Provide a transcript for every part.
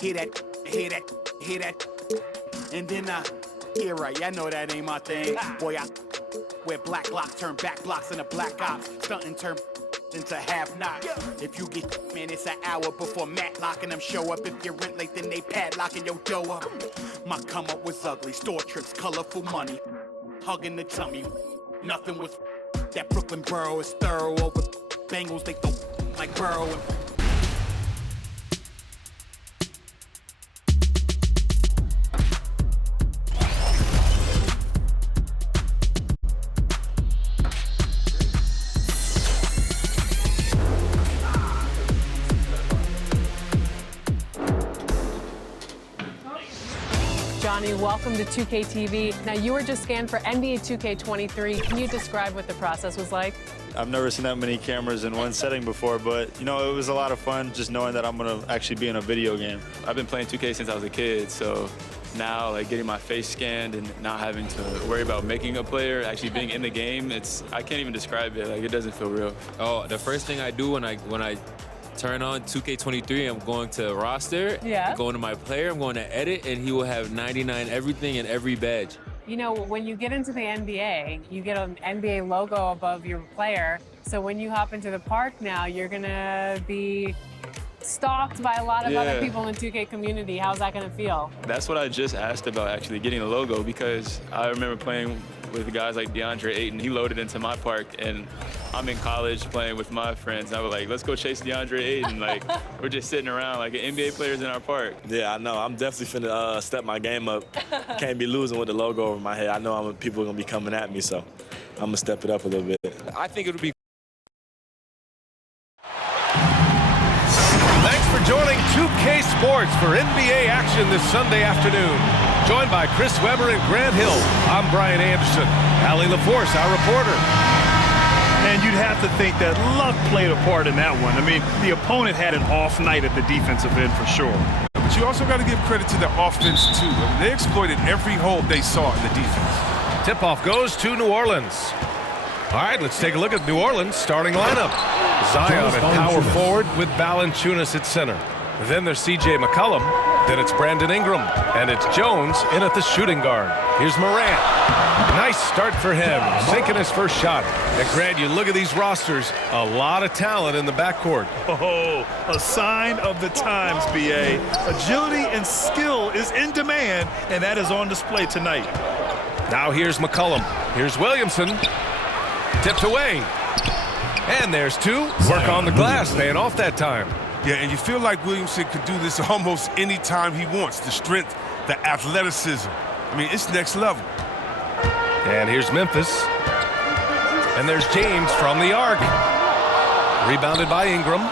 hear that, and then yeah, right, I know that ain't my thing. Boy, I wear black locks, turn back blocks into black ops, stunting turn into half knocks. If you get, man, it's an hour before Matlock and them show up. If you're rent late, then they padlocking your dough up. My come up was ugly, store trips, colorful money, hugging the tummy. Nothing was that Brooklyn borough is thorough over Bengals. They throw like Burrow and Johnny, welcome to 2K TV. Now, you were just scanned for NBA2K23. Can you describe what the process was like? I've never seen that many cameras in one setting before, but, you know, it was a lot of fun just knowing that I'm going to actually be in a video game. I've been playing 2K since I was a kid, so now, like, getting my face scanned and not having to worry about making a player, actually being in the game, I can't even describe it. Like, it doesn't feel real. Oh, the first thing I do when I turn on 2K23, I'm going to roster, I'm going to my player, I'm going to edit, and he will have 99 everything and every badge. You know, when you get into the NBA, you get an NBA logo above your player. So when you hop into the park now, you're gonna be stalked by a lot of other people in the 2K community. How's that gonna feel? That's what I just asked about, actually, getting the logo, because I remember playing with guys like DeAndre Ayton. He loaded into my park, and I'm in college playing with my friends. And I was like, let's go chase DeAndre Ayton. Like, we're just sitting around like NBA players in our park. Yeah, I know. I'm definitely finna step my game up. Can't be losing with the logo over my head. I know people are gonna be coming at me, so I'm gonna step it up a little bit. I think it'll be. Thanks for joining 2K Sports for NBA action this Sunday afternoon. Joined by Chris Webber and Grant Hill, I'm Brian Anderson. Allie LaForce, our reporter. And you'd have to think that luck played a part in that one. I mean, the opponent had an off night at the defensive end for sure. But you also got to give credit to the offense, too. I mean, they exploited every hole they saw in the defense. Tip-off goes to New Orleans. All right, let's take a look at New Orleans' starting lineup. Zion at power forward with Valanciunas at center. Then there's C.J. McCollum. Then it's Brandon Ingram. And it's Jones in at the shooting guard. Here's Morant. Nice start for him, sinking his first shot. And Grant, you look at these rosters, a lot of talent in the backcourt. Oh, a sign of the times, B.A. Agility and skill is in demand, and that is on display tonight. Now here's McCollum. Here's Williamson. Tipped away. And there's two. Work on the glass, paying off that time. Yeah, and you feel like Williamson could do this almost any time he wants. The strength, the athleticism. I mean, it's next level. And here's Memphis. And there's James from the arc. Rebounded by Ingram.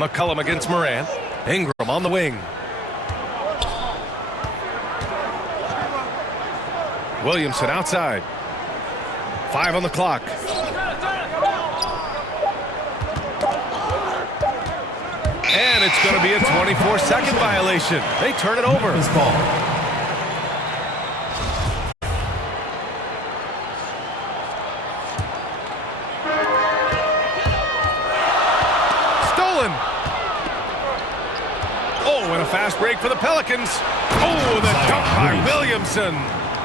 McCollum against Morant. Ingram on the wing. Williamson outside. 5 on the clock. And it's going to be a 24-second violation. They turn it over. Stolen. Oh, and a fast break for the Pelicans. Oh, the dunk by Williamson.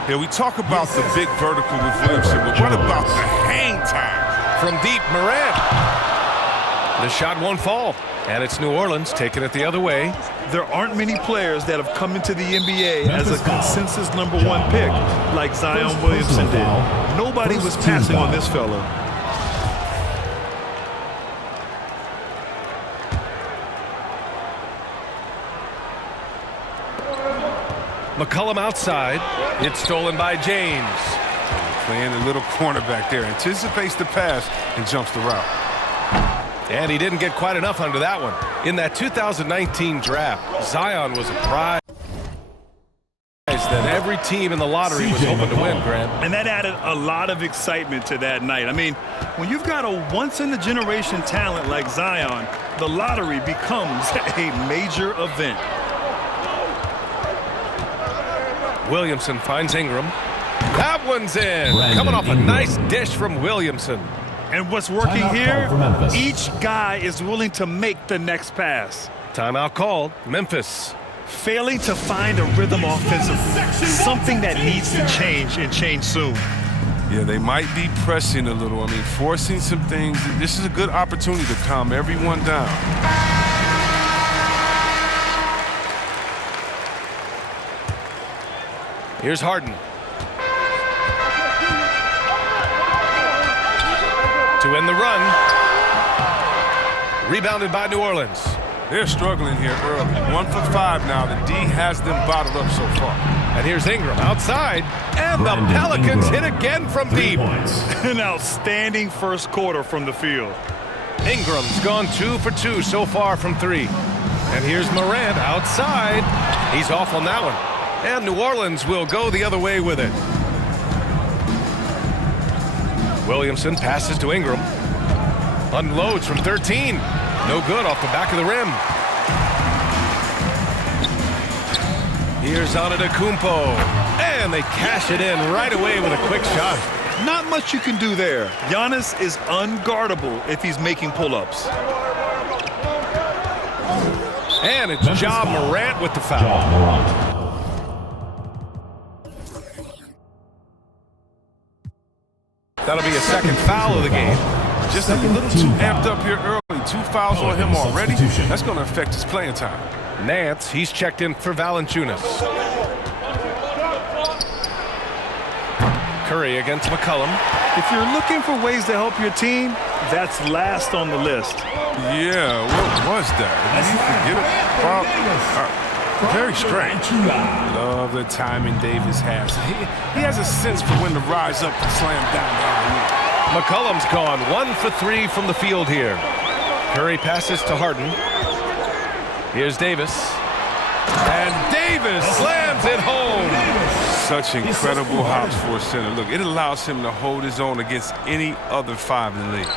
Yeah, we talk about the big vertical with Williamson, but what about the hang time? From deep, Morant. The shot won't fall. And it's New Orleans taking it the other way. There aren't many players that have come into the NBA as a consensus #1 pick like Zion Williamson did. Nobody was passing on this fella. McCollum outside. It's stolen by James. Playing a little cornerback there. Anticipates the pass and jumps the route. And he didn't get quite enough under that one. In that 2019 draft, Zion was a prize that every team in the lottery was hoping to win, Grant. And that added a lot of excitement to that night. I mean, when you've got a once-in-a-generation talent like Zion, the lottery becomes a major event. Williamson finds Ingram. That one's in. Coming off a nice dish from Williamson. And what's working here, each guy is willing to make the next pass. Timeout called. Memphis. Failing to find a rhythm offensively, something that needs to change and change soon. Yeah, they might be pressing a little. I mean, forcing some things. This is a good opportunity to calm everyone down. Here's Harden. To end the run. Rebounded by New Orleans. They're struggling here early. 1 for 5 now. The D has them bottled up so far. And here's Ingram outside. And the Pelicans hit again from deep. An outstanding first quarter from the field. Ingram's gone 2 for 2 so far from 3. And here's Morant outside. He's off on that one. And New Orleans will go the other way with it. Williamson passes to Ingram. Unloads from 13. No good off the back of the rim. Here's Antetokounmpo. And they cash it in right away with a quick shot. Not much you can do there. Giannis is unguardable if he's making pull-ups. And it's Ja Morant with the foul. That'll be a second foul of the game. Just a little too amped up here early. 2 fouls on him already. That's going to affect his playing time. Nance, he's checked in for Valanciunas. Curry against McCollum. If you're looking for ways to help your team, that's last on the list. Yeah, what was that? Did he forget it? Very strange. Love the timing Davis has. He has a sense for when to rise up and slam down. McCollum's gone 1 for 3 from the field here. Curry passes to Harden. Here's Davis. And Davis slams it home. Such incredible hops for a center. Look, it allows him to hold his own against any other 5 in the league.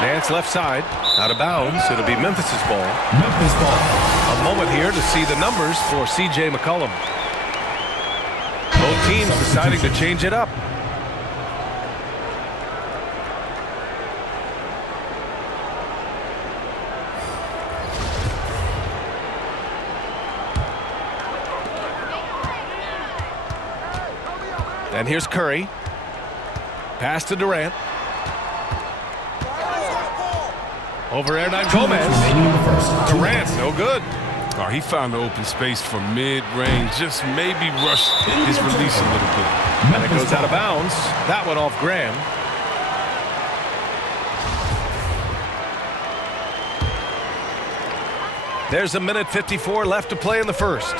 Nance left side. Out of bounds. It'll be Memphis's ball. Memphis ball. A moment here to see the numbers for C.J. McCollum. Both teams deciding to change it up. And here's Curry. Pass to Durant. Over Hernan Gomez. Durant, no good. Oh, he found the open space from mid-range. Just maybe rushed his release a little bit. And it goes out of bounds. That one off Graham. There's a minute 54 left to play in the first.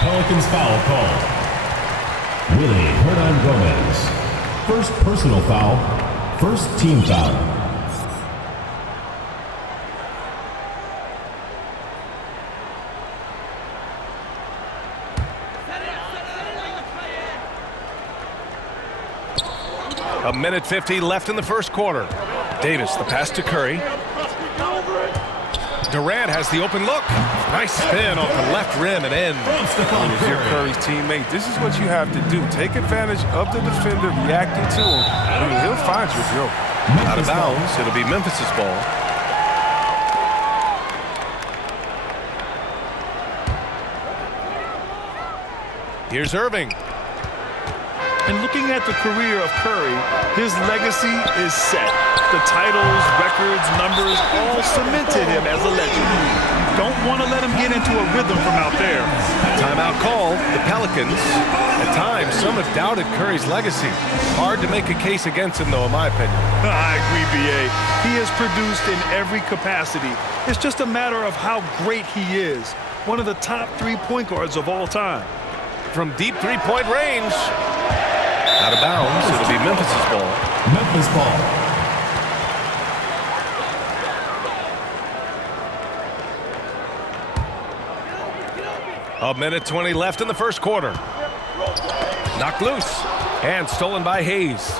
Pelicans foul called. Willie Hernan Gomez. First personal foul. First team foul. A minute 50 left in the first quarter. Davis, the pass to Curry. Durant has the open look. Nice spin off the left rim and in. If you're Curry's teammate, this is what you have to do. Take advantage of the defender reacting to him. I mean, he'll find you if you're out of bounds. It'll be Memphis's ball. Here's Irving. And looking at the career of Curry, his legacy is set. The titles, records, numbers all cemented him as a legend. Don't want to let him get into a rhythm from out there. Timeout called. The Pelicans. At times, some have doubted Curry's legacy. Hard to make a case against him, though, in my opinion. I agree, B.A. He has produced in every capacity. It's just a matter of how great he is. One of the top 3 point guards of all time. From deep three-point range. Out of bounds. It'll be Memphis's ball. Memphis ball. A minute 20 left in the first quarter. Knocked loose. And stolen by Hayes.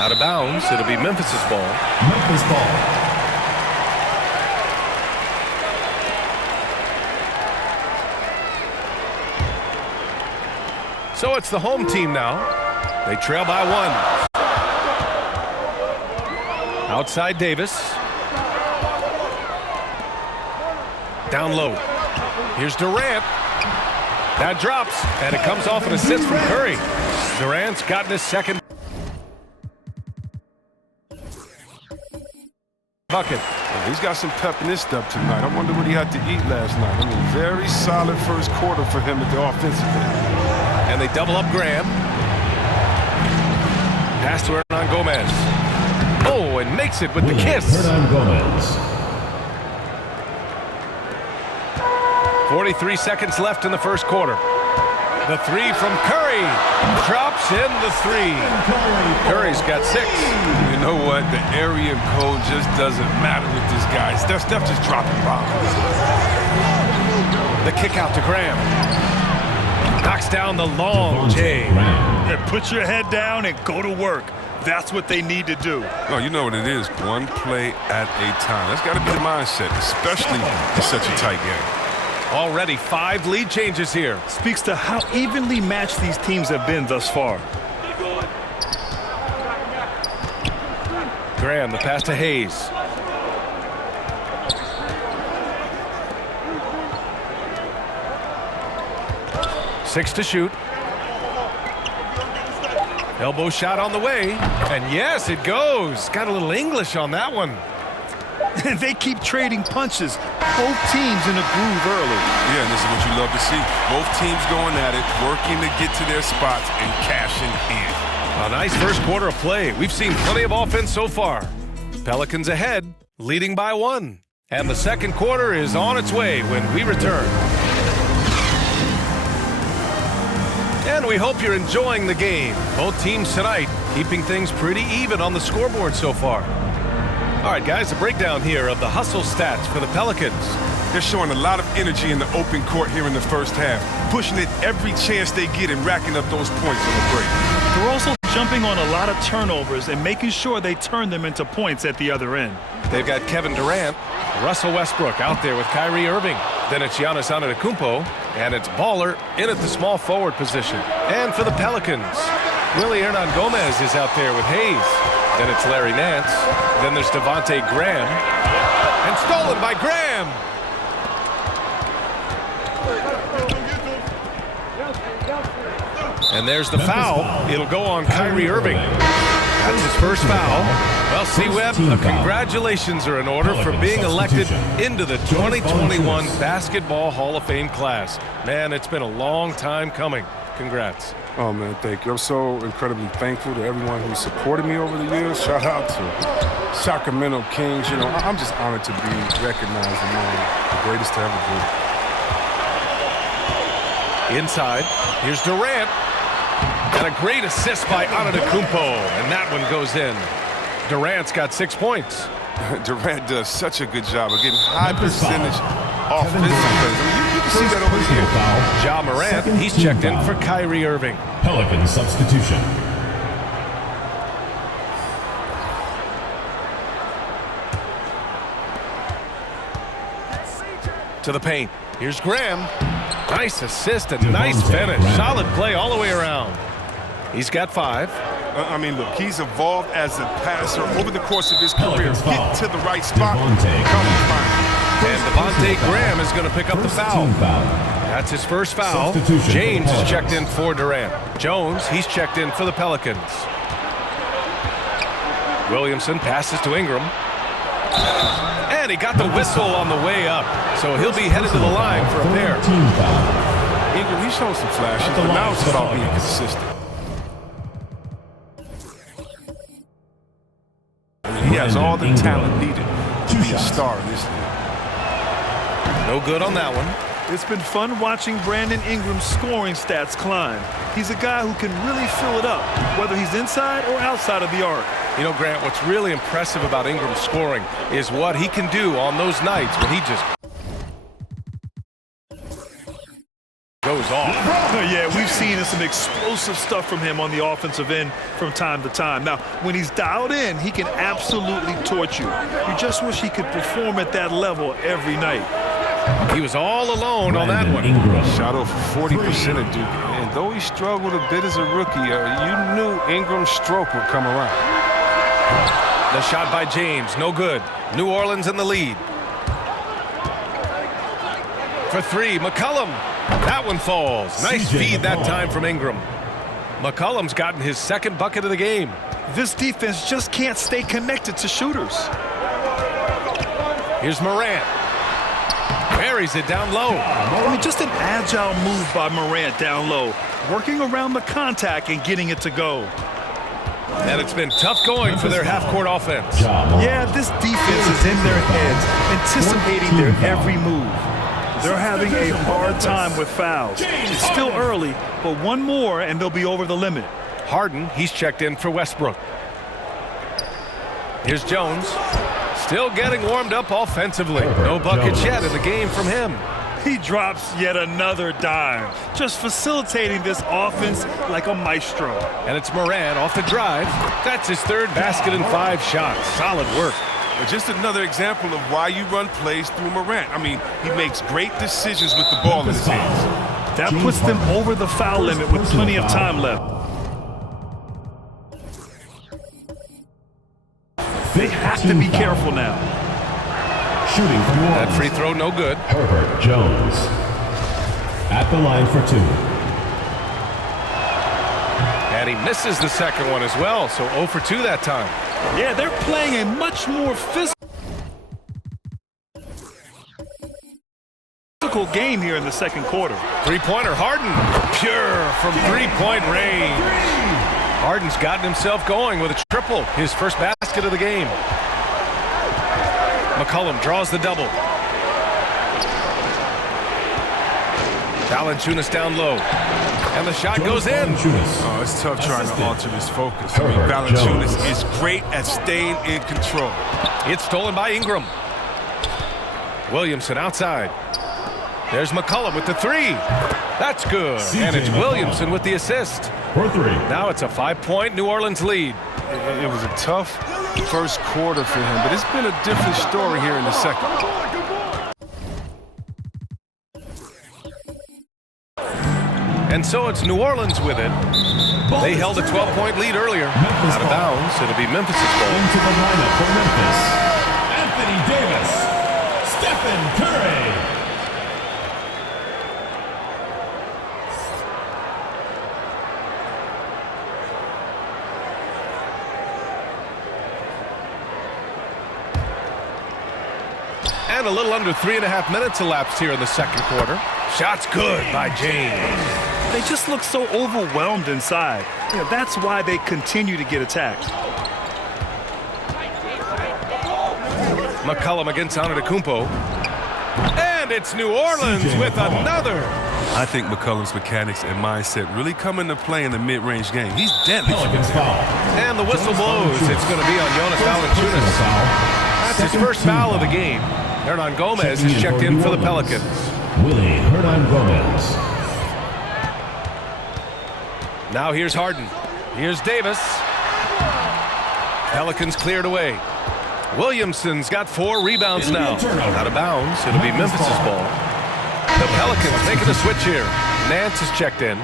Out of bounds. It'll be Memphis's ball. Memphis ball. So it's the home team now. They trail by 1. Outside Davis. Down low. Here's Durant. That drops, and it comes off an assist from Curry. Durant's gotten his second bucket. Yeah, he's got some pep in his step tonight. I wonder what he had to eat last night. I mean, very solid first quarter for him at the offensive end. And they double up Graham. Pass to Hernan Gomez. Oh, and makes it with the kiss. Hernan Gomez. 43 seconds left in the first quarter. The three from Curry. Drops in the three. Curry's got 6. You know what? The area code just doesn't matter with this guy. Steph just dropping bombs. The kick out to Graham. Knocks down the long J. Yeah, put your head down and go to work. That's what they need to do. No, you know what it is. One play at a time. That's got to be the mindset, especially in such a tight game. Already 5 lead changes here. Speaks to how evenly matched these teams have been thus far. Graham, the pass to Hayes. Six to shoot. Elbow shot on the way. And yes, it goes. Got a little English on that one. They keep trading punches. Both teams in a groove early. Yeah, and this is what you love to see. Both teams going at it, working to get to their spots and cashing in. A nice first quarter of play. We've seen plenty of offense so far. Pelicans ahead, leading by 1. And the second quarter is on its way when we return. And we hope you're enjoying the game. Both teams tonight keeping things pretty even on the scoreboard so far. All right, guys, a breakdown here of the hustle stats for the Pelicans. They're showing a lot of energy in the open court here in the first half, pushing it every chance they get and racking up those points on the break. They're also jumping on a lot of turnovers and making sure they turn them into points at the other end. They've got Kevin Durant, Russell Westbrook out there with Kyrie Irving. Then it's Giannis Antetokounmpo, and it's Baller in at the small forward position. And for the Pelicans, Willie Hernan Gomez is out there with Hayes. Then it's Larry Nance. Then there's Devontae Graham. And stolen by Graham. And there's the foul. It'll go on Kyrie Irving. That's his first foul. Well, C-Web, congratulations are in order for being elected into the 2021 Basketball Hall of Fame class. Man, it's been a long time coming. Congrats. Oh, man, thank you. I'm so incredibly thankful to everyone who supported me over the years. Shout out to Sacramento Kings. You know, I'm just honored to be recognized among the greatest to ever do. Inside, here's Durant. And a great assist by Antetokounmpo, and that one goes in. Durant's got 6 points. Durant does such a good job of getting high percentage offensive plays. I mean, you can see that over here. Ja Morant, he's checked in for Kyrie Irving. Pelican substitution. To the paint. Here's Graham. Nice assist and nice finish. Solid play all the way around. He's got 5. I mean, look, he's evolved as a passer over the course of his career. Get to the right spot. And Devontae Graham is going to pick up the foul. That's his first foul. James is checked in for Durant. Jones, he's checked in for the Pelicans. Williamson passes to Ingram. And he got the whistle on the way up. So he'll be headed to the line for a pair. Ingram, he showed some flashes, but now it's about being consistent. He has all the talent needed to be a star in this league. No good on that one. It's been fun watching Brandon Ingram's scoring stats climb. He's a guy who can really fill it up, whether he's inside or outside of the arc. You know, Grant, what's really impressive about Ingram's scoring is what he can do on those nights when he just goes off. Yeah, we've seen some explosive stuff from him on the offensive end from time to time. Now, when he's dialed in, he can absolutely torch you. You just wish he could perform at that level every night. He was all alone on that one. Shot over 40% at Duke. And though he struggled a bit as a rookie, you knew Ingram's stroke would come around. The shot by James, no good. New Orleans in the lead. For three, McCollum. That one falls. Nice feed that time from Ingram. McCollum's gotten his second bucket of the game. This defense just can't stay connected to shooters. Here's Morant. Buries it down low. I mean, just an agile move by Morant down low, working around the contact and getting it to go. And it's been tough going for their half-court offense. Yeah, this defense is in their heads, anticipating their every move. They're having a hard time with fouls. It's still early, but one more and they'll be over the limit. Harden, he's checked in for Westbrook. Here's Jones. Still getting warmed up offensively. No buckets yet in the game from him. He drops yet another dime, just facilitating this offense like a maestro. And it's Morant off the drive. That's his third basket in 5 shots. Solid work. But just another example of why you run plays through Morant. I mean, he makes great decisions with the ball in his hands. That puts them over the foul limit with plenty of time left. They have to be careful now. Shooting from that free throw, no good. Herbert Jones at the line for 2. And he misses the second one as well, so 0 for 2 that time. Yeah, they're playing a much more physical game here in the second quarter. Three-pointer, Harden. Pure from three-point range. Harden's gotten himself going with a triple, his first basket of the game. McCollum draws the double. Valanciunas down low. And the shot goes in. Oh, it's tough trying to alter his focus. I mean, Valanciunas is great at staying in control. It's stolen by Ingram. Williamson outside. There's McCollum with the three. That's good. And it's Williamson with the assist. For 3. Now it's a 5-point New Orleans lead. It was a tough first quarter for him, but it's been a different story here in the second. And so it's New Orleans with it. They held a 12-point lead earlier. Out of bounds, it'll be Memphis' ball. Into the lineup for Memphis, Anthony Davis, Stephen Curry. And a little under 3.5 minutes elapsed here in the second quarter. Shot's good by James. They just look so overwhelmed inside. Yeah, that's why they continue to get attacked. McCollum against Antetokounmpo. And it's New Orleans with another. I think McCollum's mechanics and mindset really come into play in the mid-range game. He's deadly. And the whistle blows. It's going to be on Jonas Valanciunas. That's his first foul of the game. Hernan Gomez is checked in for the Pelicans. Willie Hernan Gomez. Now here's Harden. Here's Davis. Pelicans cleared away. Williamson's got 4 rebounds now. Out of bounds. It'll be Memphis' ball. The Pelicans making a switch here. Nance is checked in.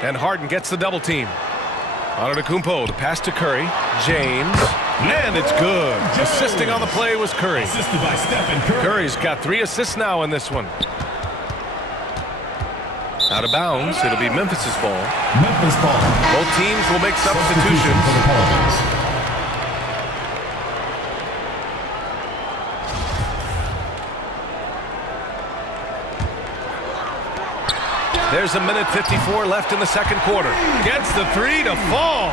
And Harden gets the double team. Antetokounmpo, the pass to Curry. James. And it's good. Assisting on the play was Curry. Assisted by Stephen Curry. Curry's got 3 assists now in this one. Out of bounds. It'll be Memphis' ball. Memphis ball. Both teams will make substitutions. For the Pelicans. There's a minute 54 left in the second quarter. Gets the 3 to fall.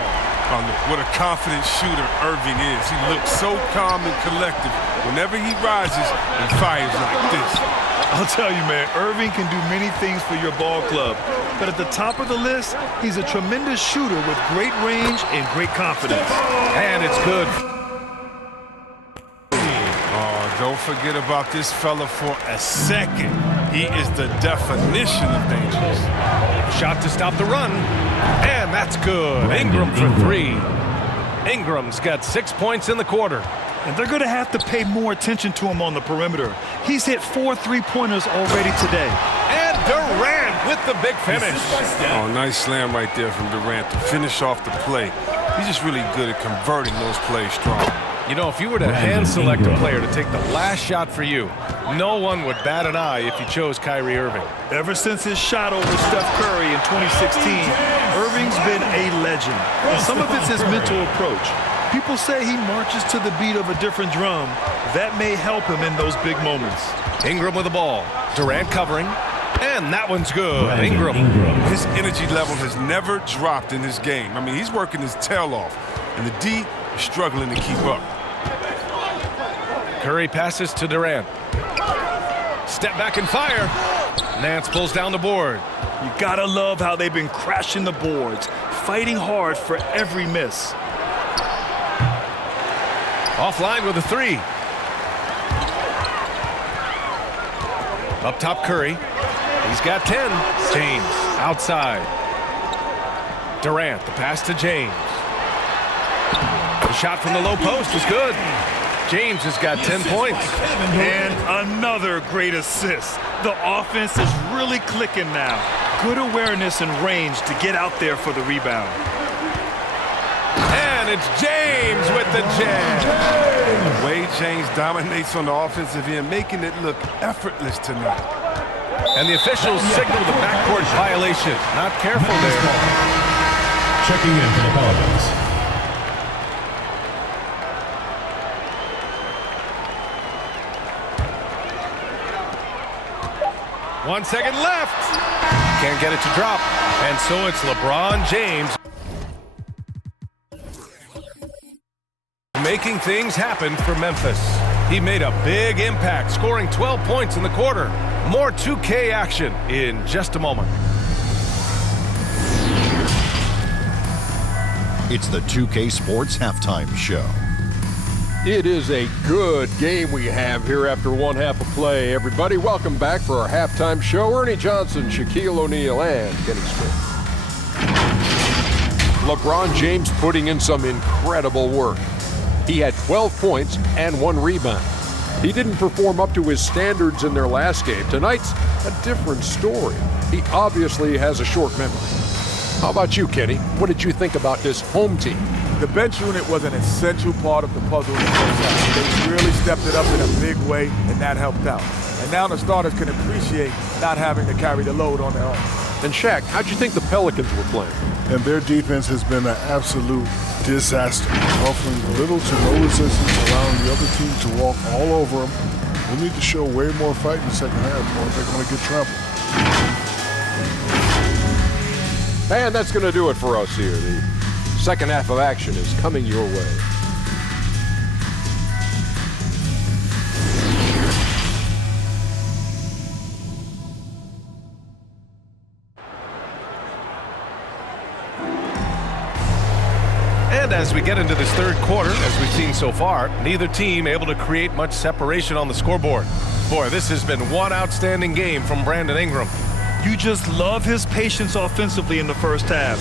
What a confident shooter Irving is. He looks so calm and collective whenever he rises and fires like this. I'll tell you, man, Irving can do many things for your ball club. but at the top of the list, he's a tremendous shooter with great range and great confidence. And it's good. Oh, don't forget about this fella for a second. He is the definition of dangerous. Shot to stop the run. And that's good. Ingram for three. Ingram's got 6 points in the quarter. And they're going to have to pay more attention to him on the perimeter. He's hit 4 3-pointers already today. And Durant with the big finish. Oh, nice slam right there from Durant to finish off the play. He's just really good at converting those plays strong. You know, if you were to hand select a player to take the last shot for you, no one would bat an eye if you chose Kyrie Irving. Ever since his shot over Steph Curry in 2016, Irving's been a legend. And some of it's his mental approach. People say he marches to the beat of a different drum. That may help him in those big moments. Ingram with the ball. Durant covering. And that one's good. Ingram. His energy level has never dropped in this game. I mean, he's working his tail off. And the D is struggling to keep up. Curry passes to Durant. Step back and fire. Nance pulls down the board. You gotta love how they've been crashing the boards, fighting hard for every miss. Offline with a three. Up top, Curry. He's got 10. James outside. Durant, the pass to James. The shot from the low post is good. James has got 10 points. And another great assist. The offense is really clicking now. Good awareness and range to get out there for the rebound. And it's James with the jam. The way James dominates on the offensive end, making it look effortless tonight. And the officials signal the backcourt violation. Not careful there. Checking in for the Pelicans. 1 second left. Can't get it to drop. And so it's LeBron James making things happen for Memphis. He made a big impact, scoring 12 points in the quarter. More 2K action in just a moment. It's the 2K Sports Halftime Show. It is a good game we have here after one half of play. Everybody, welcome back for our halftime show. Ernie Johnson, Shaquille O'Neal, and Kenny Smith. LeBron James putting in some incredible work. He had 12 points and 1 rebound. He didn't perform up to his standards in their last game. Tonight's a different story. He obviously has a short memory. How about you, Kenny? What did you think about this home team? The bench unit was an essential part of the puzzle in the first half. They really stepped it up in a big way, and that helped out. And now the starters can appreciate not having to carry the load on their own. And Shaq, how'd you think the Pelicans were playing? And their defense has been an absolute disaster, offering little to no resistance, allowing the other team to walk all over them. They need to show way more fight in the second half, or they're going to get trampled. And that's going to do it for us here. The second half of action is coming your way. And as we get into this third quarter, as we've seen so far, neither team able to create much separation on the scoreboard. Boy, this has been one outstanding game from Brandon Ingram. You just love his patience offensively in the first half.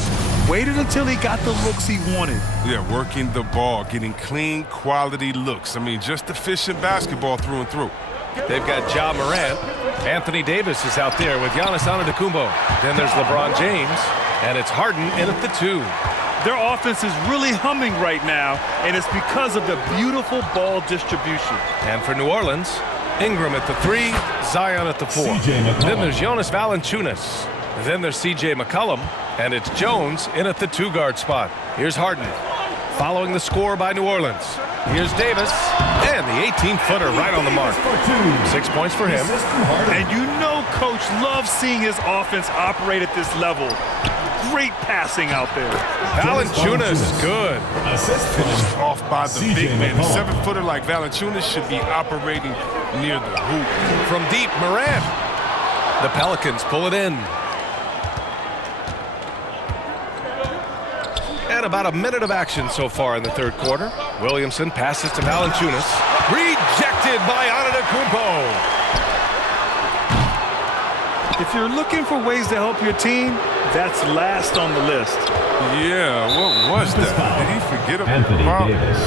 Waited until he got the looks he wanted. Yeah, working the ball, getting clean, quality looks. I mean, just efficient basketball through and through. They've got Ja Morant. Anthony Davis is out there with Giannis Antetokounmpo. Then there's LeBron James, and it's Harden in at the 2. Their offense is really humming right now, and it's because of the beautiful ball distribution. And for New Orleans, Ingram at the 3, Zion at the 4. Then there's Jonas Valanciunas. Then there's CJ McCollum, and it's Jones in at the 2-guard spot. Here's Harden, following the score by New Orleans. Here's Davis, and the 18-footer right on the mark. 6 points for him. And you know Coach loves seeing his offense operate at this level. Great passing out there. Valanciunas, good. Finished off by the big man. A 7-footer like Valanciunas should be operating near the hoop. From deep, Morant. The Pelicans pull it in. And about a minute of action so far in the third quarter. Williamson passes to Valanciunas. Rejected by Antetokounmpo. If you're looking for ways to help your team, that's last on the list. Yeah, what was that? Did he forget about Anthony Davis.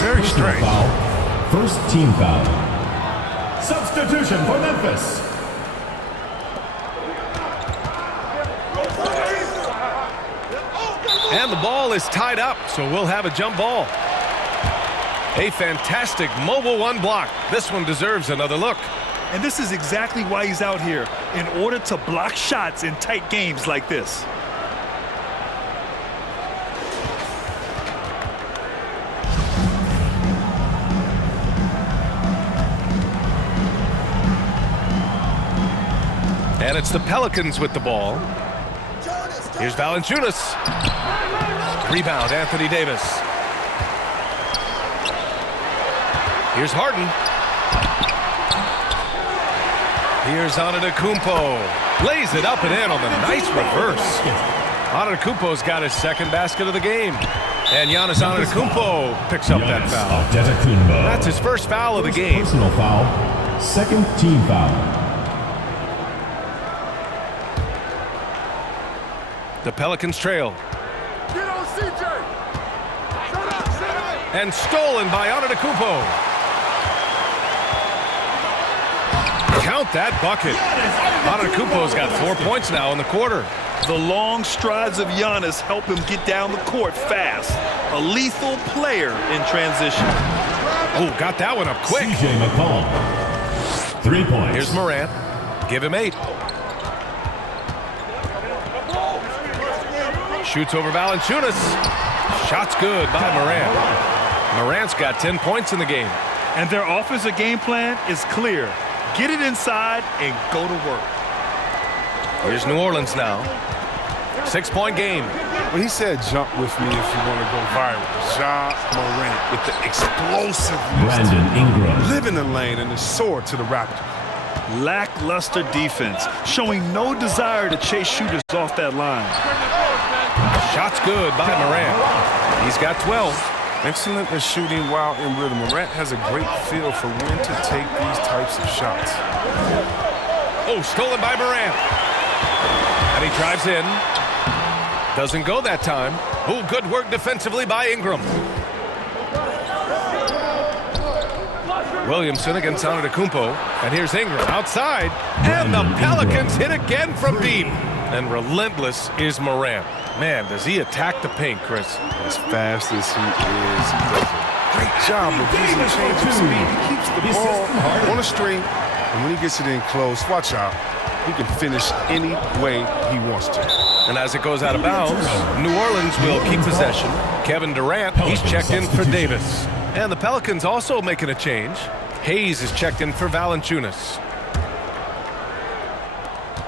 Very strange. Foul. First team foul. Substitution for Memphis. And the ball is tied up, so we'll have a jump ball. A fantastic mobile one block. This one deserves another look. And this is exactly why he's out here, in order to block shots in tight games like this. And it's the Pelicans with the ball. Here's Valanciunas. Rebound, Anthony Davis. Here's Harden. Here's Antetokounmpo. Lays it up and in on the nice reverse. Antetokounmpo's got his second basket of the game. And Giannis Antetokounmpo picks up that foul. That's his first foul of the game. Personal foul. Second team foul. The Pelicans trail. Get on CJ. And stolen by Antetokounmpo. Count that bucket. Antetokounmpo's got 4 points now in the quarter. The long strides of Giannis help him get down the court fast. A lethal player in transition. Oh, got that one up quick. CJ McCollum. 3 points. Here's Morant. Give him 8. Shoots over Valanciunas. Shot's good by Morant. Morant's got 10 points in the game. And their offensive game plan is clear. Get it inside and go to work. Here's New Orleans now. 6-point game. When he said jump with me if you want to go viral, Ja Morant with the explosiveness. Brandon Ingram. Live in the lane and is soared to the Raptors. Lackluster defense, showing no desire to chase shooters off that line. Shot's good by Morant. He's got 12. Excellent at shooting while in rhythm. Morant has a great feel for when to take these types of shots. Oh, stolen by Morant. And he drives in. Doesn't go that time. Oh, good work defensively by Ingram. Williamson against Antetokounmpo. And here's Ingram outside. And the Pelicans hit again from deep. And relentless is Morant. Man, does he attack the paint, Chris. As fast as he is, he does a great job of using change of speed. He keeps the ball on a string, and when he gets it in close, watch out. He can finish any way he wants to. And as it goes out of bounds, New Orleans will keep possession. Kevin Durant, he's checked in for Davis. And the Pelicans also making a change. Hayes is checked in for Valanciunas.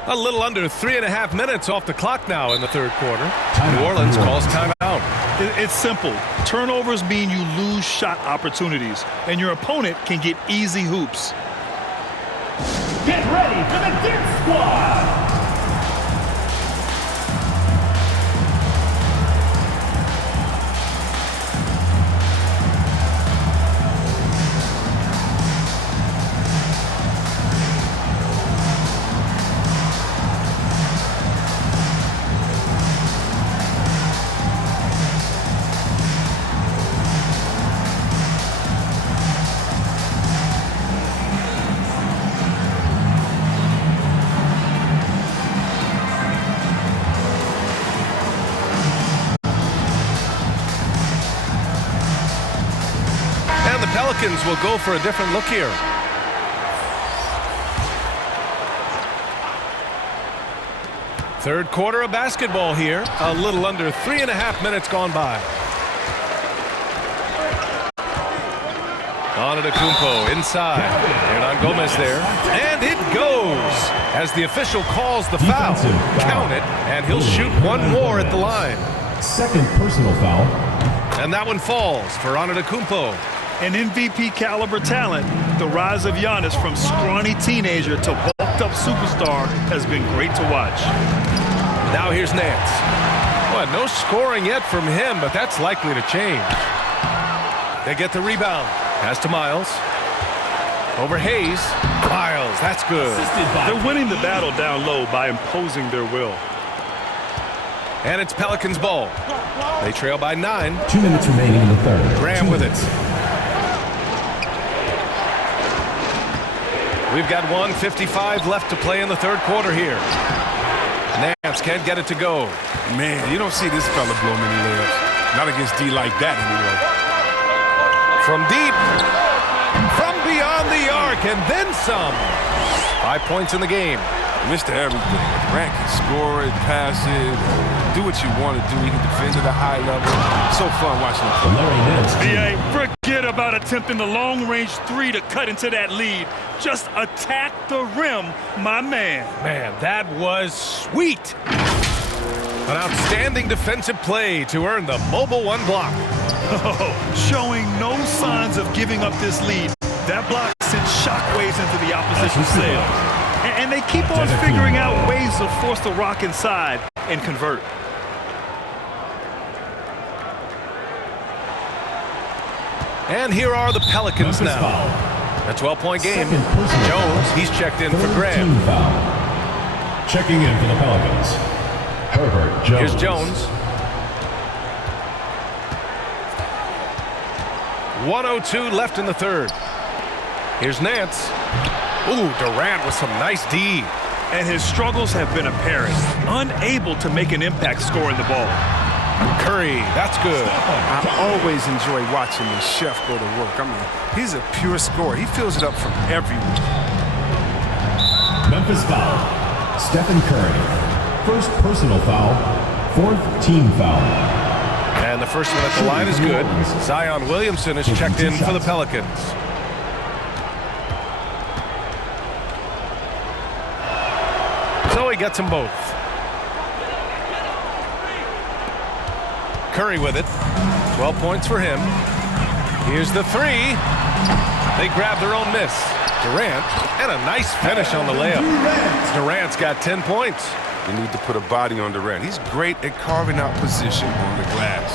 A little under 3.5 minutes off the clock now in the third quarter. New Orleans calls timeout. It's simple. Turnovers mean you lose shot opportunities, and your opponent can get easy hoops. Get ready for the Dip Squad. Pelicans will go for a different look here. Third quarter of basketball here. A little under 3.5 minutes gone by. Antetokounmpo inside. Hernangomez there. And it goes as the official calls the foul. Count it, and he'll shoot one more at the line. Second personal foul. And that one falls for Antetokounmpo. An MVP caliber talent, the rise of Giannis from scrawny teenager to bulked up superstar has been great to watch. Now here's Nance. Well, No scoring yet from him, but that's likely to change. They get the rebound. Pass to Miles. Over Hayes. Miles, that's good. They're winning the battle down low by imposing their will. And it's Pelicans ball. They trail by 9. 2 minutes remaining in the third. Graham with it. We've got 1:55 left to play in the third quarter here. Nance can't get it to go. Man, you don't see this fella blow many layups. Not against D like that anyway. From deep. From beyond the arc and then some. 5 points in the game. Mr. Everything. Grant can score it, pass it, do what you want to do. He can defend at a high level. So fun watching him play. Forget about attempting the long-range 3 to cut into that lead. Just attack the rim, my man. Man, that was sweet. An outstanding defensive play to earn the Mobile 1 block. Showing no signs of giving up this lead. That block sent shockwaves into the opposition's sails. And they keep on figuring out ways to force the rock inside and convert. And here are the Pelicans now. A 12-point game. Jones, he's checked in for Graham. Checking in for the Pelicans, Herbert Jones. Here's Jones. 1:02 left in the third. Here's Nance. Ooh, Durant with some nice D. And his struggles have been apparent. Unable to make an impact scoring the ball. Curry, that's good. I always enjoy watching the chef go to work. I mean, he's a pure scorer. He fills it up from everywhere. Memphis foul. Stephen Curry. First personal foul. Fourth team foul. And the first one at the line is good. Zion Williamson is checked in for the Pelicans. So he gets them both. Curry with it. 12 points for him. Here's the 3. They grab their own miss. Durant, and a nice finish on the layup. Durant's got 10 points. You need to put a body on Durant. He's great at carving out position on the glass.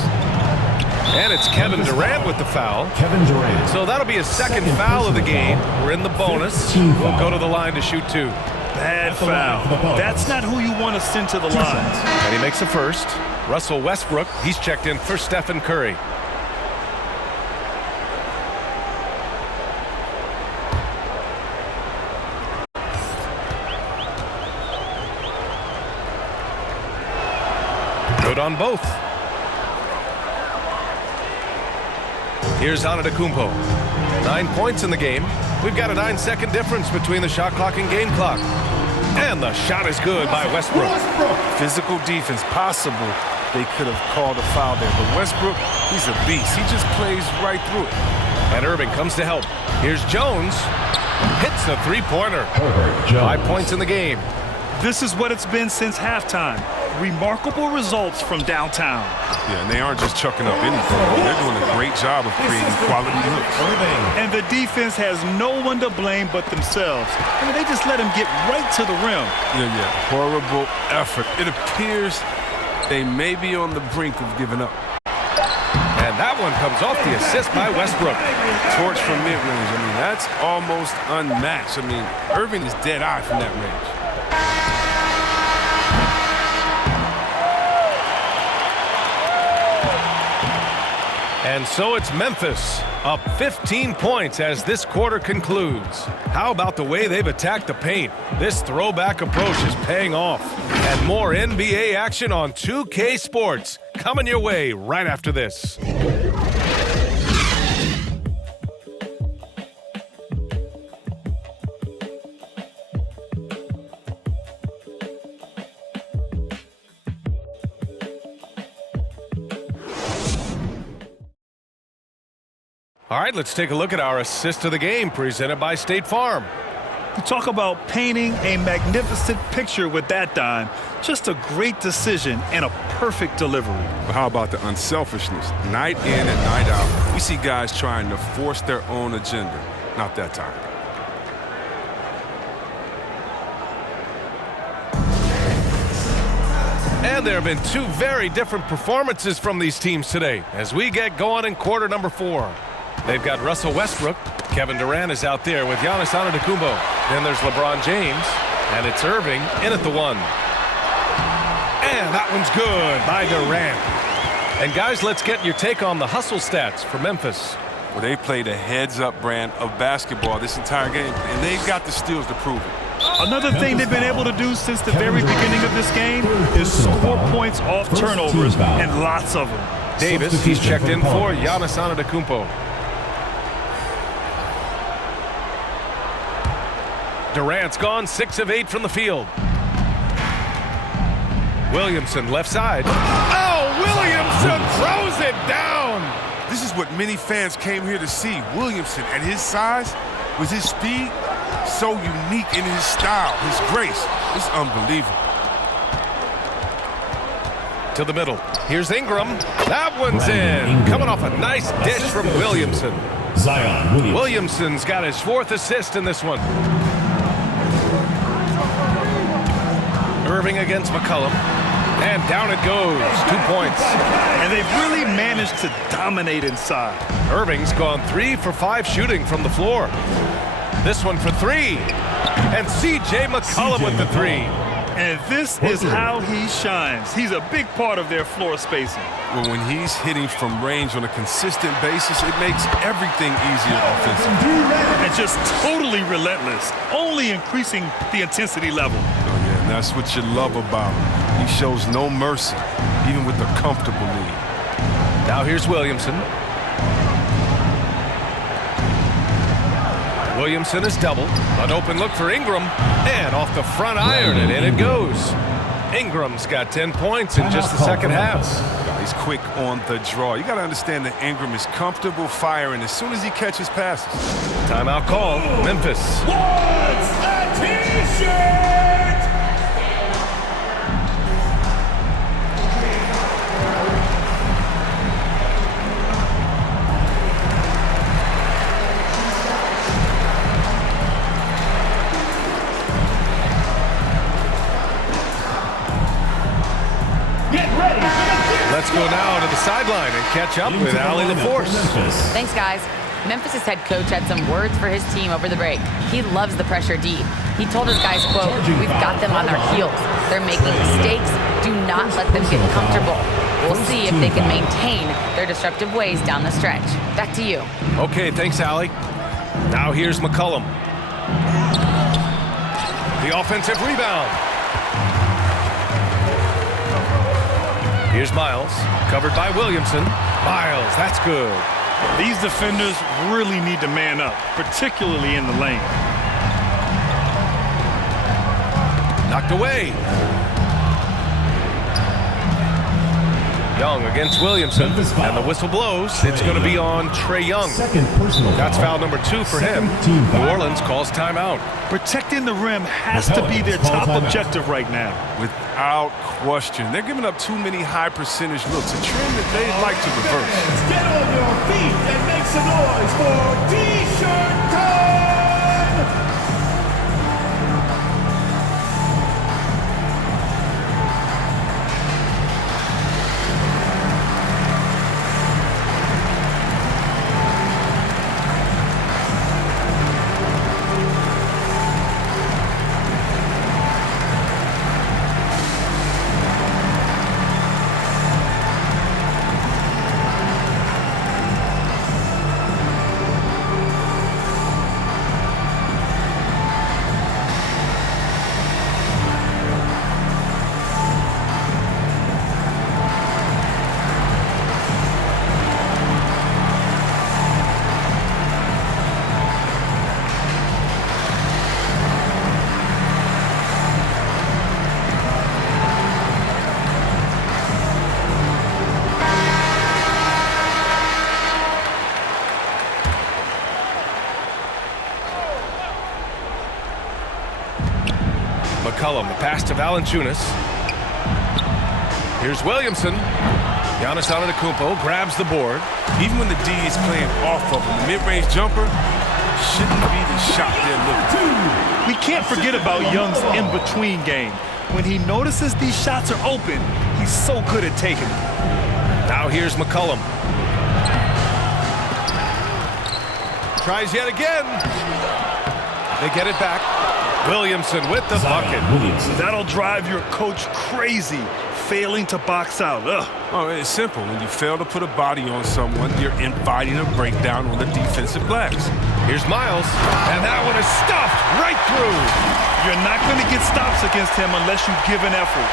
And it's Kevin Durant with the foul. Kevin Durant. So that'll be his second foul of the game. We're in the bonus. We'll go to the line to shoot 2. Bad foul. That's not who you want to send to the line. And he makes the first. Russell Westbrook, he's checked in for Stephen Curry. Good on both. Here's Antetokounmpo. 9 points in the game. We've got a 9-second difference between the shot clock and game clock. And the shot is good by Westbrook. Physical defense possible. They could have called a foul there. But Westbrook, he's a beast. He just plays right through it. And Irving comes to help. Here's Jones. Hits the three-pointer. 5 points in the game. This is what it's been since halftime. Remarkable results from downtown. Yeah, and they aren't just chucking up anything. They're doing a great job of creating quality looks. And the defense has no one to blame but themselves. I mean, they just let him get right to the rim. Yeah. Horrible effort. It appears they may be on the brink of giving up. And that one comes off the assist by Westbrook. Torch from mid-range. I mean, that's almost unmatched. I mean, Irving is dead eye from that range. And so it's Memphis, up 15 points as this quarter concludes. How about the way they've attacked the paint? This throwback approach is paying off. And more NBA action on 2K Sports coming your way right after this. All right, let's take a look at our assist of the game presented by State Farm. You talk about painting a magnificent picture with that dime. Just a great decision and a perfect delivery. But how about the unselfishness? Night in and night out, we see guys trying to force their own agenda. Not that time. And there have been two very different performances from these teams today as we get going in quarter number 4. They've got Russell Westbrook. Kevin Durant is out there with Giannis Antetokounmpo. Then there's LeBron James, and it's Irving in at the 1. And that one's good by Durant. And guys, let's get your take on the hustle stats for Memphis. Well, they played a heads-up brand of basketball this entire game, and they've got the skills to prove it. Another thing they've been able to do since the very beginning of this game is score points off turnovers, and lots of them. Davis, he's checked in for Giannis Antetokounmpo. Durant's gone 6 of 8 from the field. Williamson, left side. Oh, Williamson throws it down! This is what many fans came here to see. Williamson, at his size, with his speed, so unique in his style, his grace. It's unbelievable. To the middle. Here's Ingram. That one's in. Coming off a nice dish from Williamson. Zion Williamson's got his 4th assist in this one. Irving against McCollum. And down it goes. 2 points. And they've really managed to dominate inside. Irving's gone 3 for 5 shooting from the floor. This one for 3. And C.J. McCollum with the 3. And this is how he shines. He's a big part of their floor spacing. Well, when he's hitting from range on a consistent basis, it makes everything easier offensively. And just totally relentless, only increasing the intensity level. Oh, yeah, and that's what you love about him. He shows no mercy, even with a comfortable lead. Now here's Williamson. Williamson is double. An open look for Ingram. And off the front iron, and in it goes. Ingram's got 10 points in just the second half. He's quick on the draw. You got to understand that Ingram is comfortable firing as soon as he catches passes. Timeout call, Memphis. What's a T-shirt? Let's go now to the sideline and catch up with Allie LaForce. Thanks, guys. Memphis' head coach had some words for his team over the break. He loves the pressure deep. He told his guys, quote, "We've got them on their heels. They're making mistakes. Do not let them get comfortable. We'll see if they can maintain their disruptive ways down the stretch." Back to you. Okay, thanks, Allie. Now here's McCollum. The offensive rebound. Here's Miles, covered by Williamson. Miles, that's good. These defenders really need to man up, particularly in the lane. Knocked away. Young against Williamson, and the whistle blows. It's going to be on Trae Young. That's foul number 2 for him. New Orleans calls timeout. Protecting the rim has to be their top objective right now. Without question. They're giving up too many high percentage looks, a trend that they'd like to reverse. Get on your feet and make some noise for T-shirt time! McCollum, the pass to Valanciunas. Here's Williamson. Giannis Antetokounmpo grabs the board. Even when the D is playing off of him, the mid-range jumper shouldn't be the shot they're looking for. We can't forget about Young's in-between game. When he notices these shots are open, he's so good at taking them. Now here's McCollum. Tries yet again. They get it back. Williamson with the bucket. That'll drive your coach crazy, failing to box out. Ugh. Oh, it's simple. When you fail to put a body on someone, you're inviting a breakdown on the defensive glass. Here's Miles, and that one is stuffed right through. You're not going to get stops against him unless you give an effort.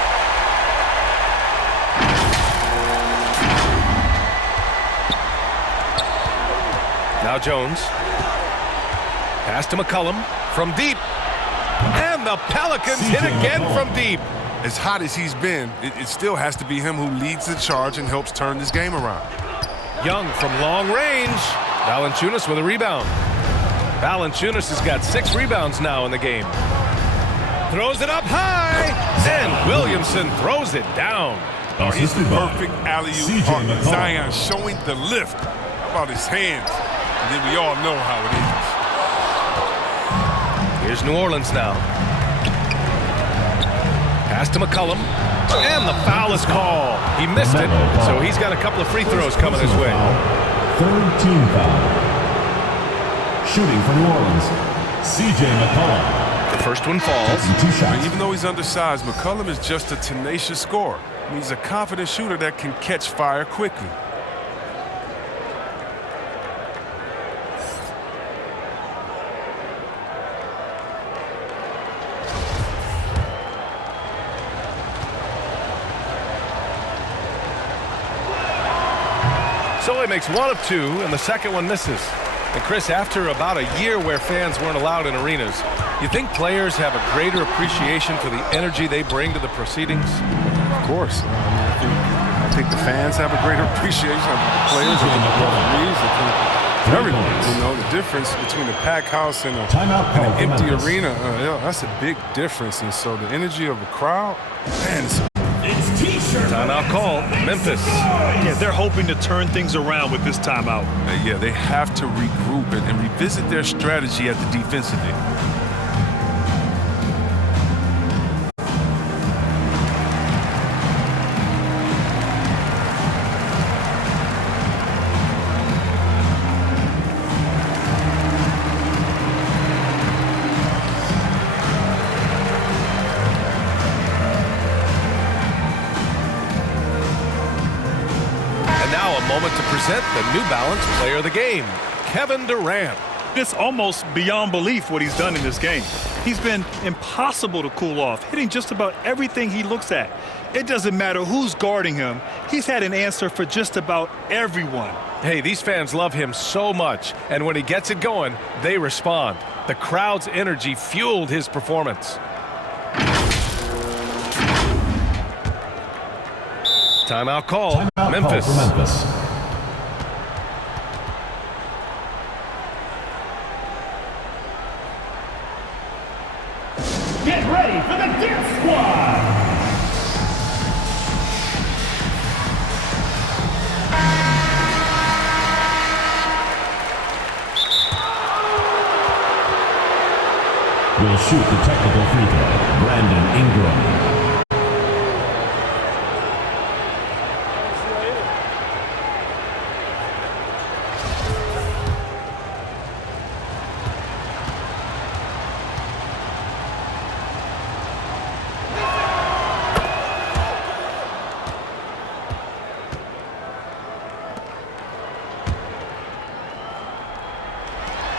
Now Jones. Pass to McCollum from deep. And the Pelicans hit again from deep. As hot as he's been, it still has to be him who leads the charge and helps turn this game around. Young from long range. Valanciunas with a rebound. Valanciunas has got 6 rebounds now in the game. Throws it up high. And Williamson throws it down. Oh, he's the perfect alley-oop partner. Zion showing the lift. How about his hands? And then we all know how it is. Here's New Orleans now. Pass to McCollum. And the foul is called. He missed it, so he's got a couple of free throws coming his way. Third team foul. Shooting for New Orleans, C.J. McCollum. The first one falls. Even though he's undersized, McCollum is just a tenacious scorer. He's a confident shooter that can catch fire quickly. So he makes 1 of 2, and the second one misses. And Chris, after about a year where fans weren't allowed in arenas, you think players have a greater appreciation for the energy they bring to the proceedings? Of course. I think the fans have a greater appreciation of the players, of the referees, everyone. You know, the difference between a packed house and an empty arena, that's a big difference. And so the energy of a crowd, man, it's T-shirt. Timeout call, Memphis. Yeah, they're hoping to turn things around with this timeout. Yeah, they have to regroup and revisit their strategy at the defensive end. Moment to present the New Balance Player of the Game, Kevin Durant. It's almost beyond belief what he's done in this game. He's been impossible to cool off, hitting just about everything he looks at. It doesn't matter who's guarding him. He's had an answer for just about everyone. Hey, these fans love him so much, and when he gets it going, they respond. The crowd's energy fueled his performance. Timeout call, Memphis. Get ready for the Dance Squad! Will shoot the technical free throw, Brandon Ingram.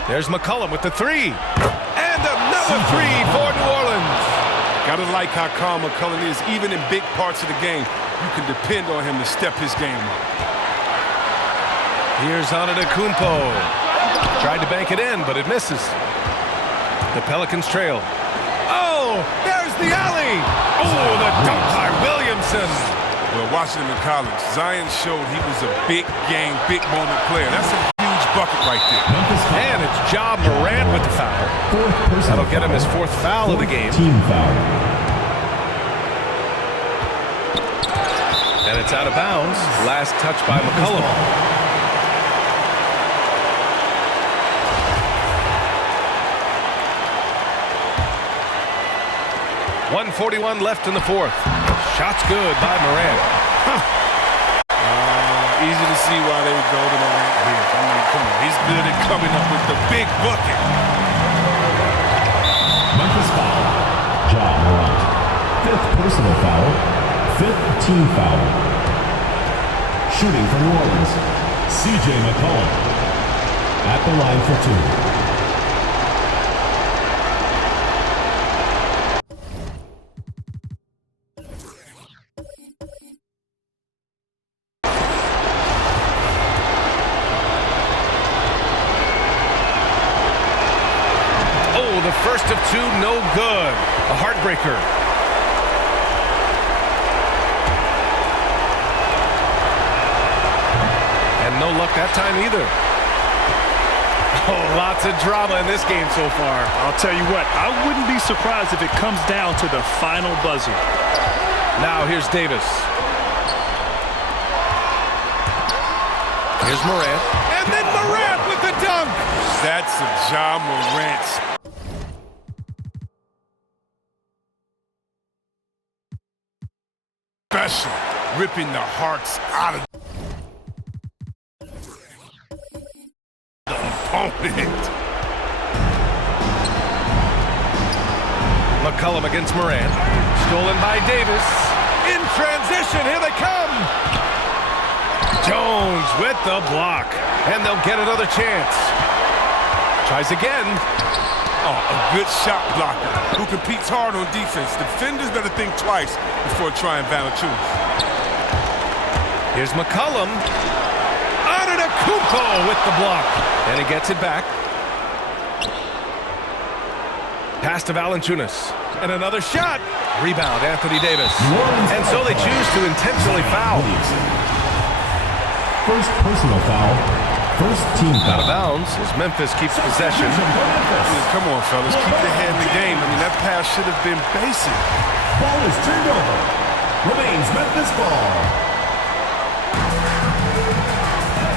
There's McCollum with the 3. And another 3 for New Orleans. Gotta like how calm McCollum is. Even in big parts of the game, you can depend on him to step his game up. Here's Antetokounmpo. Tried to bank it in, but it misses. The Pelicans trail. Oh, there's the alley. Oh, the dunk by Williamson. Well, watching him in college, Zion showed he was a big game, big moment player. That's a huge bucket right there. And it's Ja Morant with the foul. That'll get him his 4th foul of the game. Team foul. And it's out of bounds. Last touch by McCollum. 1:41 left in the fourth. Shot's good by Morant. Easy to see why they would go to Morant here. I mean, come on. He's good at coming up with the big bucket. Memphis foul. Ja Morant. 5th personal foul. 5th team foul. Shooting for New Orleans, CJ McCollum. At the line for 2. The first of two, no good. A heartbreaker. And no luck that time either. Oh, lots of drama in this game so far. I'll tell you what, I wouldn't be surprised if it comes down to the final buzzer. Now here's Davis. Here's Morant. And then Morant with the dunk. That's a Ja Morant. Special, ripping the hearts out of the opponent. McCollum against Morant. Stolen by Davis. In transition, here they come. Jones with the block. And they'll get another chance. Tries again. Oh, a good shot blocker who competes hard on defense. Defenders better think twice before trying Valanciunas. Here's McCollum. Antetokounmpo with the block. And he gets it back. Pass to Valanciunas. And another shot. Rebound, Anthony Davis. And so they choose to intentionally foul. First personal foul. First team foul. Out of bounds as Memphis keeps possession. I mean, come on, fellas. Keep the head in the game. I mean, that pass should have been basic. Ball is turned over. Remains Memphis ball.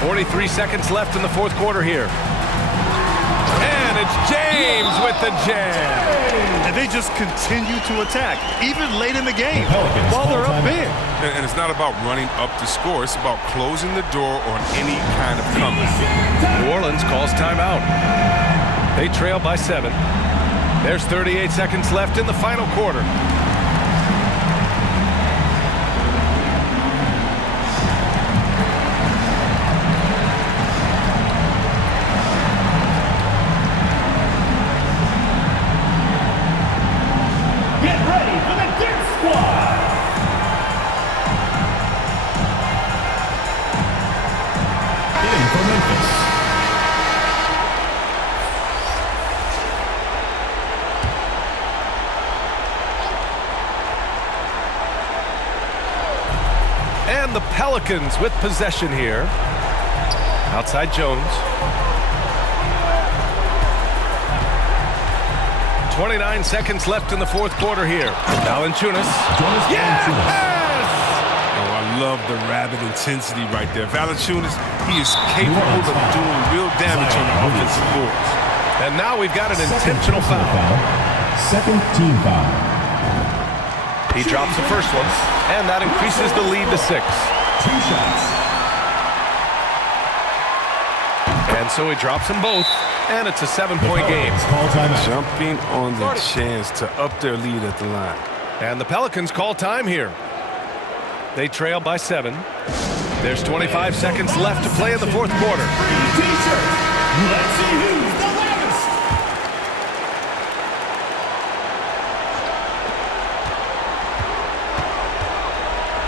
43 seconds left in the fourth quarter here. And it's James with the jam. And they just continue to attack, even late in the game, while they're up big. And it's not about running up the score. It's about closing the door on any kind of comeback. New Orleans calls timeout. They trail by 7. There's 38 seconds left in the final quarter. And the Pelicans with possession here. Outside Jones. 29 seconds left in the fourth quarter here. Valanciunas. Yes! Oh, I love the rabid intensity right there. Valanciunas, he is capable of doing real damage on the offensive boards. And now we've got an intentional foul. Second team foul. He drops the first one, and that increases the lead to 6. 2 shots. And so he drops them both, and it's a 7-point game. Jumping on the chance to up their lead at the line. And the Pelicans call time here. They trail by 7. There's 25 seconds left to play in the fourth quarter. Let's see who's the loudest.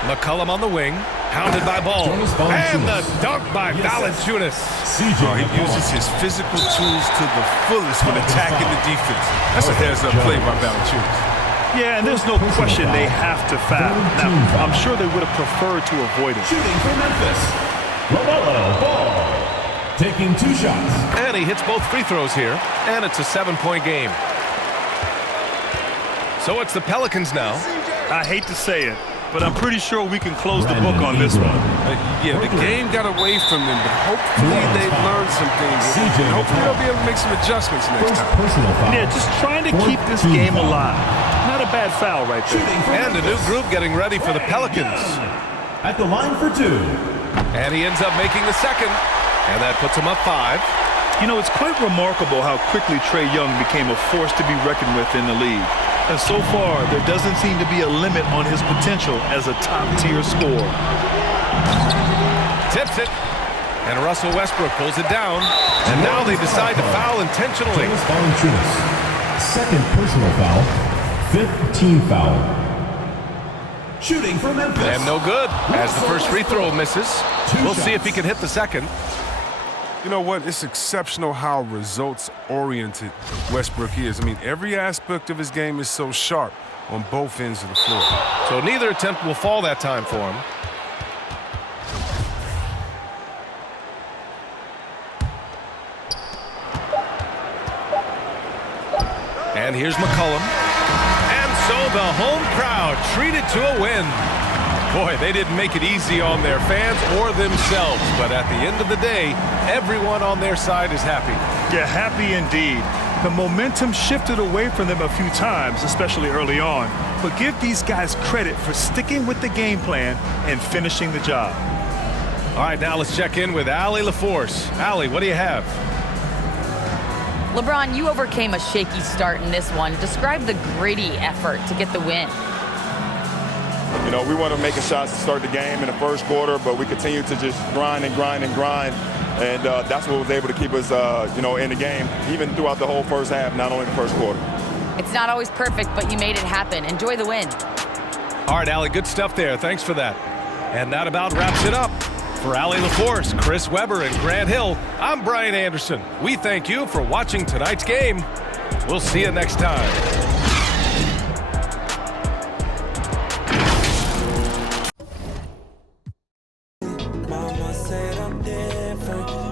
McCollum on the wing, hounded by Ball. And the dunk by Valanciunas. Oh, he uses his physical tools to the fullest when attacking the defense. That's a heads-up play by Valanciunas. Yeah, and there's no question they have to foul. Now, I'm sure they would have preferred to avoid it. Shooting for Memphis. LaMelo Ball. Taking 2 shots. And he hits both free throws here, and it's a 7-point game. So it's the Pelicans now. I hate to say it, but I'm pretty sure we can close the book on this one. Yeah, the game got away from them, but hopefully they've learned some things. And hopefully they'll be able to make some adjustments next time. Yeah, just trying to keep this game alive. Not a bad foul right there. And a new group getting ready for the Pelicans. At the line for 2. And he ends up making the second. And that puts him up 5. You know, it's quite remarkable how quickly Trae Young became a force to be reckoned with in the league. And so far, there doesn't seem to be a limit on his potential as a top-tier scorer. Tips it. And Russell Westbrook pulls it down. And now they decide to foul intentionally. Second personal foul. 5th team foul. Shooting for Memphis. And no good, as the first free throw misses. We'll see if he can hit the second. You know what? It's exceptional how results-oriented Westbrook is. I mean, every aspect of his game is so sharp on both ends of the floor. So neither attempt will fall that time for him. And here's McCollum. And so the home crowd treated to a win. Boy, they didn't make it easy on their fans or themselves, but at the end of the day, everyone on their side is happy. Yeah, happy indeed. The momentum shifted away from them a few times, especially early on, but give these guys credit for sticking with the game plan and finishing the job. All right, now let's check in with Allie LaForce. Allie, what do you have? LeBron, you overcame a shaky start in this one. Describe the gritty effort to get the win. You know, we wanted to make shots to start the game in the first quarter, but we continued to just grind and grind and grind. And that's what was able to keep us, you know, in the game, even throughout the whole first half, not only the first quarter. It's not always perfect, but you made it happen. Enjoy the win. All right, Allie, good stuff there. Thanks for that. And that about wraps it up. For Allie LaForce, Chris Webber, and Grant Hill, I'm Brian Anderson. We thank you for watching tonight's game. We'll see you next time.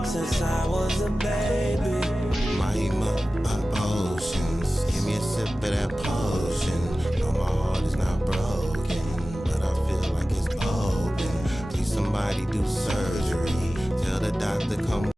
Since I was a baby, oceans. Give me a sip of that potion. No, my heart is not broken, but I feel like it's open. Please, somebody do surgery. Tell the doctor come.